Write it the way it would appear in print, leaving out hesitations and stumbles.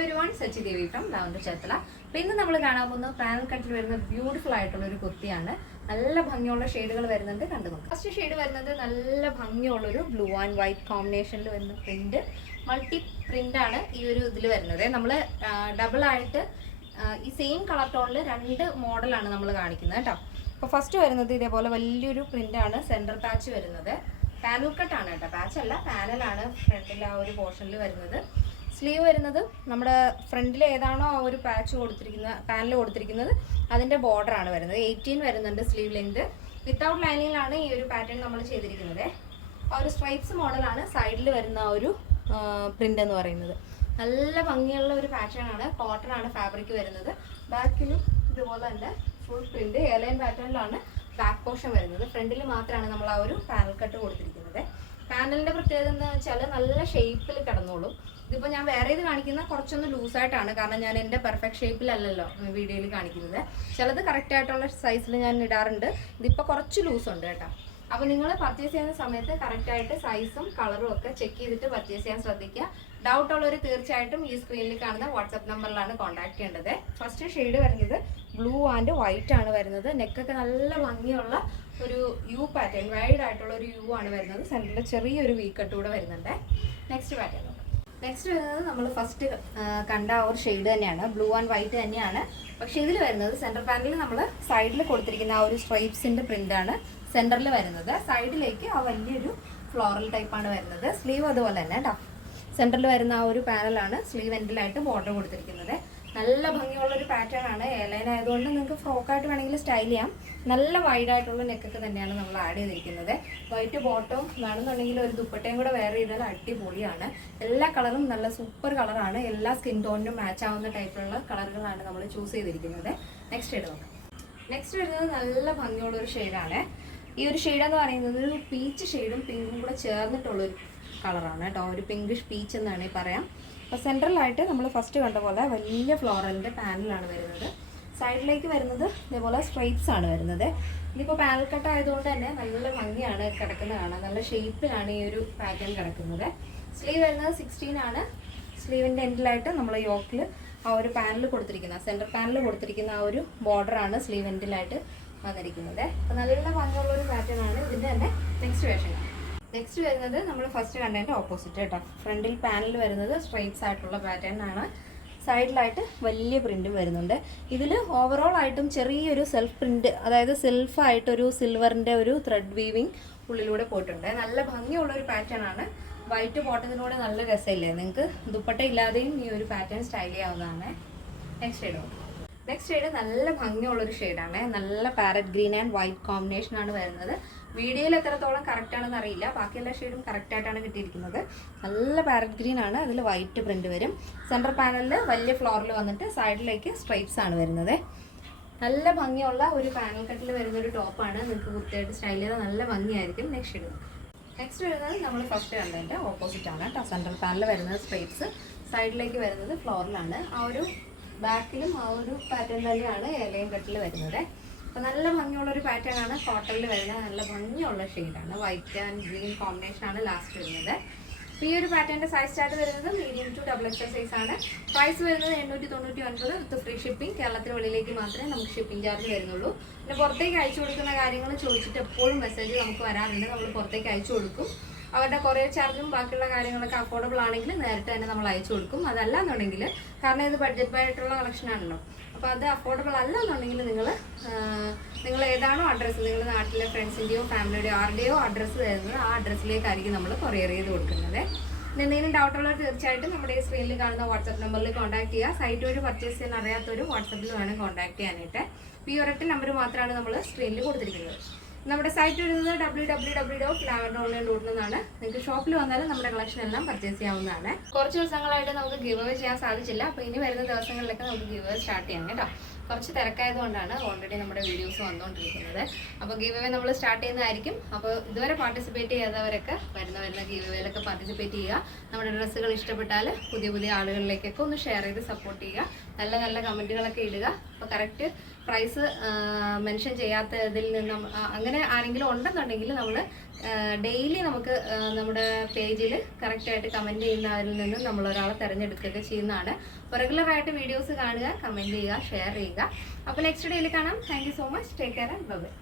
everyone, Sachi Devi from Lavender Chatala. ഇന്ന് നമ്മൾ കാണാൻ പോകുന്ന പാനൽ കട്ടിൽ വരുന്ന ബ്യൂട്ടിഫുൾ ആയിട്ടുള്ള ഒരു കുർത്തിയാണ്. നല്ല ഭംഗിയുള്ള ഷെയ്ഡുകൾ വരുന്നുണ്ട്, കണ്ടു നോക്കാം. ഫസ്റ്റ് ഷെയ്ഡ് വരുന്നത് നല്ല ഭംഗിയുള്ള ഒരു ബ്ലൂ ആൻഡ് വൈറ്റ് കോമ്പിനേഷനിൽ വരുന്ന പ്രിന്റ്, മൾട്ടി പ്രിന്റ് ആണ് ഈ ഒരു ഇതിൽ വരുന്നത്. നമ്മൾ ഡബിൾ ആയിട്ട് ഈ സെയിം കളർ ടോണിൽ രണ്ട് മോഡലാണ് നമ്മൾ കാണിക്കുന്നത് കേട്ടോ. അപ്പോൾ ഫസ്റ്റ് വരുന്നത് ഇതേപോലെ വലിയൊരു പ്രിന്റാണ്, സെൻറ്റർ പാച്ച് വരുന്നത്. പാനൽ കട്ടാണ് കേട്ടോ, പാച്ച് അല്ല പാനലാണ് ഫ്രണ്ടിൽ ആ ഒരു പോർഷനിൽ വരുന്നത്. സ്ലീവ് വരുന്നത് നമ്മുടെ ഫ്രണ്ടിൽ ഏതാണോ ആ ഒരു പാച്ച് കൊടുത്തിരിക്കുന്നത്, പാനൽ കൊടുത്തിരിക്കുന്നത് അതിൻ്റെ ബോർഡറാണ് വരുന്നത്. 18 വരുന്നുണ്ട് സ്ലീവ് ലെങ്ത്. വിത്തൗട്ട് ലൈനിങ്ങിലാണ് ഈ ഒരു പാറ്റേൺ നമ്മൾ ചെയ്തിരിക്കുന്നത്. ആ ഒരു സ്ട്രൈപ്സ് മോഡലാണ് സൈഡിൽ വരുന്ന ആ ഒരു പ്രിൻ്റ് എന്ന് പറയുന്നത്. നല്ല ഭംഗിയുള്ള ഒരു പാറ്റേൺ ആണ്, കോട്ടൺ ആണ് ഫാബ്രിക് വരുന്നത്. ബാക്കിലും ഇതുപോലെ തന്നെ ഫുൾ പ്രിൻ്റ് എയർലൈൻ പാറ്റേണിലാണ് ബാക്ക് പോർഷൻ വരുന്നത്. ഫ്രണ്ടിൽ മാത്രമാണ് നമ്മൾ ആ ഒരു പാനൽ കട്ട് കൊടുത്തിരിക്കുന്നത്. പാനലിൻ്റെ പ്രത്യേകത എന്ന് വെച്ചാൽ നല്ല ഷേപ്പിൽ കിടന്നോളും. ഇതിപ്പോൾ ഞാൻ വേറെ ഇത് കാണിക്കുന്ന കുറച്ചൊന്ന് ലൂസായിട്ടാണ്, കാരണം ഞാൻ എൻ്റെ പെർഫെക്റ്റ് ഷേപ്പിലല്ലല്ലോ വീഡിയോയിൽ കാണിക്കുന്നത്. ചിലത് കറക്റ്റ് ആയിട്ടുള്ള സൈസിൽ ഞാൻ ഇടാറുണ്ട്, ഇതിപ്പോൾ കുറച്ച് ലൂസുണ്ട് കേട്ടോ. അപ്പോൾ നിങ്ങൾ പർച്ചേസ് ചെയ്യുന്ന സമയത്ത് കറക്റ്റായിട്ട് സൈസും കളറും ഒക്കെ ചെക്ക് ചെയ്തിട്ട് പർച്ചേസ് ചെയ്യാൻ ശ്രദ്ധിക്കുക. ഡൗട്ട് ഉള്ളവർ തീർച്ചയായിട്ടും ഈ സ്ക്രീനിൽ കാണുന്ന വാട്സപ്പ് നമ്പറിലാണ് കോൺടാക്ട് ചെയ്യേണ്ടത്. ഫസ്റ്റ് ഷെയ്ഡ് വരുന്നത് ബ്ലൂ ആൻഡ് വൈറ്റ് ആണ് വരുന്നത്. നെക്കൊക്കെ നല്ല ഭംഗിയുള്ള ഒരു യു പാറ്റേൺ, വൈഡ് ആയിട്ടുള്ള ഒരു യു ആണ് വരുന്നത്. സെൻറ്ററിൽ ചെറിയൊരു വി കട്ട് കൂടെ വരുന്നുണ്ട്. നെക്സ്റ്റ് പാറ്റേൺ നെക്സ്റ്റ് വരുന്നത് നമ്മൾ ഫസ്റ്റ് കണ്ട ആ ഒരു ഷെയ്ഡ് തന്നെയാണ്, ബ്ലൂ ആൻഡ് വൈറ്റ് തന്നെയാണ്. പക്ഷേ ഇതിൽ വരുന്നത് സെൻറ്റർ പാനലിൽ നമ്മൾ സൈഡിൽ കൊടുത്തിരിക്കുന്ന ആ ഒരു സ്ട്രൈപ്സിൻ്റെ പ്രിൻ്റാണ് സെൻറ്ററിൽ വരുന്നത്. സൈഡിലേക്ക് ആ വലിയൊരു ഫ്ലോറൽ ടൈപ്പാണ് വരുന്നത്. സ്ലീവ് അതുപോലെ തന്നെ കേട്ടോ, സെൻറ്ററിൽ വരുന്ന ആ ഒരു പാനലാണ് സ്ലീവ് എൻഡിലായിട്ട് ബോർഡർ കൊടുത്തിരിക്കുന്നത്. നല്ല ഭംഗിയുള്ളൊരു പാറ്റേൺ ആണ്, എയർലൈൻ ആയതുകൊണ്ട് നിങ്ങൾക്ക് ഫ്രോക്കായിട്ട് വേണമെങ്കിൽ സ്റ്റൈൽ ചെയ്യാം. നല്ല വൈഡായിട്ടുള്ള നെക്കൊക്കെ തന്നെയാണ് നമ്മൾ ആഡ് ചെയ്തിരിക്കുന്നത്. വൈറ്റ് ബോട്ടവും വേണമെന്നുണ്ടെങ്കിൽ ഒരു ദുപ്പട്ടയും കൂടെ വെയർ ചെയ്താൽ അടിപൊളിയാണ്. എല്ലാ കളറും നല്ല സൂപ്പർ കളറാണ്, എല്ലാ സ്കിൻ ടോണിനും മാച്ച് ആവുന്ന ടൈപ്പിലുള്ള കളറുകളാണ് നമ്മൾ ചൂസ് ചെയ്തിരിക്കുന്നത്. നെക്സ്റ്റ് ഷെയ്ഡ് നോക്കാം. നെക്സ്റ്റ് വരുന്നത് നല്ല ഭംഗിയുള്ളൊരു ഷെയ്ഡാണ്. ഈ ഒരു ഷെയ്ഡ് എന്ന് പറയുന്നത് ഒരു പീച്ച് ഷെയ്ഡും പിങ്കും കൂടെ ചേർന്നിട്ടുള്ളൊരു കളറാണ് കേട്ടോ, ഒരു പിങ്കിഷ് പീച്ച് എന്നാണ് പറയാം. അപ്പോൾ സെൻട്രലായിട്ട് നമ്മൾ ഫസ്റ്റ് കണ്ട പോലെ വലിയ ഫ്ലോറലിൻ്റെ പാനലാണ് വരുന്നത്. സൈഡിലേക്ക് വരുന്നത് ഇതേപോലെ സ്ട്രൈപ്സ് ആണ് വരുന്നത്. ഇതിപ്പോൾ പാനൽ കട്ട് ആയതുകൊണ്ട് തന്നെ നല്ല ഭംഗിയാണ് കിടക്കുന്നത് കാണാൻ, നല്ല ഷേപ്പിലാണ് ഈ ഒരു പാറ്റേൺ കിടക്കുന്നത്. സ്ലീവ് വരുന്നത് 16 ആണ്. സ്ലീവിൻ്റെ എൻഡിലായിട്ട് നമ്മൾ യോക്കിൽ ആ ഒരു പാനൽ കൊടുത്തിരിക്കുന്ന, സെൻറ്റർ പാനൽ കൊടുത്തിരിക്കുന്ന ആ ഒരു ബോർഡറാണ് സ്ലീവ് എൻഡിലായിട്ട് വന്നിരിക്കുന്നത്. അപ്പോൾ നല്ല ഭംഗിയുള്ളൊരു പാറ്റേൺ ആണ്. ഇതിൻ്റെ തന്നെ നെക്സ്റ്റ് വേർഷൻ. നെക്സ്റ്റ് വരുന്നത് നമ്മൾ ഫസ്റ്റ് കണ്ടതിൻ്റെ ഓപ്പോസിറ്റ് കേട്ടോ. ഫ്രണ്ടിൽ പാനൽ വരുന്നത് സ്ട്രൈപ്സ് ആയിട്ടുള്ള പാറ്റേൺ ആണ്, സൈഡിലായിട്ട് വലിയ പ്രിൻറ്റും വരുന്നുണ്ട്. ഇതിൽ ഓവറോൾ ആയിട്ടും ചെറിയൊരു സെൽഫ് പ്രിൻറ്റ്, അതായത് സെൽഫായിട്ടൊരു സിൽവറിൻ്റെ ഒരു ത്രെഡ് വീവിങ് ഉള്ളിലൂടെ പോയിട്ടുണ്ട്. നല്ല ഭംഗിയുള്ളൊരു പാറ്റേൺ ആണ്. വൈറ്റ് ബോട്ടത്തിനൂടെ നല്ല രസമില്ലേ, നിങ്ങൾക്ക് ദുപ്പട്ട ഇല്ലാതെയും ഈ ഒരു പാറ്റേൺ സ്റ്റൈൽ ചെയ്യാവുന്നതാണ്. Next shade. നെക്സ്റ്റ് ഷെയ്ഡ് നല്ല ഭംഗിയുള്ളൊരു ഷെയ്ഡാണ്, നല്ല പാരറ്റ് ഗ്രീൻ ആൻഡ് വൈറ്റ് കോമ്പിനേഷനാണ് വരുന്നത്. വീഡിയോയിൽ എത്രത്തോളം കറക്റ്റ് ആണെന്ന് അറിയില്ല, ബാക്കി എല്ലാ ഷെയ്ഡും കറക്റ്റായിട്ടാണ് കിട്ടിയിരിക്കുന്നത്. നല്ല പാരറ്റ് ഗ്രീൻ ആണ്, അതിൽ വൈറ്റ് പ്രിൻറ്റ് വരും. സെൻറ്റർ പാനലിൽ വലിയ ഫ്ലോറിൽ വന്നിട്ട് സൈഡിലേക്ക് സ്ട്രൈപ്സ് ആണ് വരുന്നത്. നല്ല ഭംഗിയുള്ള ഒരു പാനൽ കട്ടിൽ വരുന്നൊരു ടോപ്പാണ്, നിങ്ങൾക്ക് കുർത്തിയായിട്ട് സ്റ്റൈൽ ചെയ്താൽ നല്ല ഭംഗിയായിരിക്കും. Next shade. നെക്സ്റ്റ് വരുന്നത് നമ്മൾ ഫസ്റ്റ് കണ്ടതിൻ്റെ ഓപ്പോസിറ്റ് ആണ് കേട്ടോ. സെൻട്രൽ പാനൽ വരുന്നത് സ്ട്രൈപ്സ്, സൈഡിലേക്ക് വരുന്നത് ഫ്ലോറിലാണ്. ആ ഒരു ബാക്കിലും ആ ഒരു പാറ്റേൺ തന്നെയാണ് എയർലൈൻ കട്ടിൽ വരുന്നത്. അപ്പോൾ നല്ല ഭംഗിയുള്ളൊരു പാറ്റേൺ ആണ്, കോട്ടണിൽ വരുന്നത്. നല്ല ഭംഗിയുള്ള ഷെയ്ഡാണ്, വൈറ്റ് ആൻഡ് ഗ്രീൻ കോമ്പിനേഷനാണ് ലാസ്റ്റ് വരുന്നത്. അപ്പോൾ ഈ ഒരു പാറ്റേണിൻ്റെ സൈസ് ചാർട്ട് വരുന്നത് മീഡിയം ടു XXL സൈസ് ആണ്. പ്രൈസ് വരുന്നത് 899 വിത്ത് ഫ്രീ ഷിപ്പിംഗ്. കേരളത്തിന് വെളിയിലേക്ക് മാത്രമേ നമുക്ക് ഷിപ്പിംഗ് ചാർജ് വരുന്നുള്ളൂ. പിന്നെ പുറത്തേക്ക് അയച്ചു കൊടുക്കുന്ന കാര്യങ്ങൾ ചോദിച്ചിട്ട് എപ്പോഴും മെസ്സേജ് നമുക്ക് വരാറുണ്ട്, നമ്മൾ പുറത്തേക്ക് അയച്ചു കൊടുക്കും. അവരുടെ കൊറിയർ ചാർജും ബാക്കിയുള്ള കാര്യങ്ങളൊക്കെ അഫോർഡബിൾ ആണെങ്കിൽ നേരിട്ട് തന്നെ നമ്മൾ അയച്ചു കൊടുക്കും. അതല്ല എന്നുണ്ടെങ്കിൽ, കാരണം ഇത് ബഡ്ജറ്റ് ആയിട്ടുള്ള കളക്ഷനാണല്ലോ, അപ്പോൾ അത് അഫോർഡബിൾ അല്ല എന്നുണ്ടെങ്കിൽ നിങ്ങൾ ഏതാണോ അഡ്രസ്സ്, നിങ്ങളുടെ നാട്ടിലെ ഫ്രണ്ട്സിൻ്റെയോ ഫാമിലിയുടെയോ ആരുടെയോ അഡ്രസ്സ് തരുന്നത് ആ അഡ്രസ്സിലേക്കായിരിക്കും നമ്മൾ കൊറിയർ ചെയ്ത് കൊടുക്കുന്നത്. പിന്നെ എന്തെങ്കിലും ഡൗട്ടുള്ളവർ തീർച്ചയായിട്ടും നമ്മുടെ ഈ സ്ക്രീനിൽ കാണുന്ന വാട്സപ്പ് നമ്പറിൽ കോൺടാക്ട് ചെയ്യുക. സൈറ്റ് വഴി പർച്ചേസ് ചെയ്യാൻ അറിയാത്തവർ വാട്സപ്പിൽ വേണം കോൺടാക്ട് ചെയ്യാനായിട്ട്. ഈ ഒരൊറ്റ നമ്പർ മാത്രമാണ് നമ്മൾ സ്ക്രീനിൽ കൊടുത്തിരിക്കുന്നത്. നമ്മുടെ സൈറ്റ് വരുന്നത് www.lavenderonline.in. നിങ്ങൾക്ക് ഷോപ്പിൽ വന്നാലും നമ്മുടെ കളക്ഷൻ എല്ലാം പർച്ചേസ് ചെയ്യാവുന്നതാണ്. കുറച്ച് ദിവസങ്ങളായിട്ട് നമുക്ക് ഗിവ് അവേ ചെയ്യാൻ സാധിച്ചില്ല, അപ്പോൾ ഇനി വരുന്ന ദിവസങ്ങളിലൊക്കെ നമുക്ക് ഗിവ് അവേ സ്റ്റാർട്ട് ചെയ്യാം കേട്ടോ. കുറച്ച് തിരക്കായതുകൊണ്ടാണ് ഓൾറെഡി നമ്മുടെ വീഡിയോസ് വന്നുകൊണ്ടിരിക്കുന്നത്. അപ്പോൾ ഗിവ് അവേ നമ്മൾ സ്റ്റാർട്ട് ചെയ്യുന്നതായിരിക്കും. അപ്പോൾ ഇതുവരെ പാർട്ടിസിപ്പേറ്റ് ചെയ്യാത്തവരൊക്കെ വരുന്ന ഗിവ് അവേയിലൊക്കെ പാർട്ടിസിപ്പേറ്റ് ചെയ്യുക. നമ്മുടെ ഡ്രസ്സുകൾ ഇഷ്ടപ്പെട്ടാൽ പുതിയ ആളുകളിലേക്കൊക്കെ ഒന്ന് ഷെയർ ചെയ്ത് സപ്പോർട്ട് ചെയ്യുക. നല്ല കമൻറ്റുകളൊക്കെ ഇടുക. അപ്പോൾ കറക്റ്റ് പ്രൈസ് മെൻഷൻ ചെയ്യാത്തതിൽ നിന്നും അങ്ങനെ ആരെങ്കിലും ഉണ്ടെന്നുണ്ടെങ്കിൽ നമ്മൾ ഡെയിലി നമുക്ക് നമ്മുടെ പേജിൽ കറക്റ്റായിട്ട് കമൻറ്റ് ചെയ്യുന്നവരിൽ നിന്നും നമ്മൾ ഒരാളെ തിരഞ്ഞെടുക്കുകയൊക്കെ ചെയ്യുന്നതാണ്. അപ്പോൾ റെഗുലറായിട്ട് വീഡിയോസ് കാണുക, കമൻറ്റ് ചെയ്യുക, ഷെയർ ചെയ്യുക. അപ്പോൾ നെക്സ്റ്റ് ഡേയിൽ കാണാം. Thank you so much. Take care and by.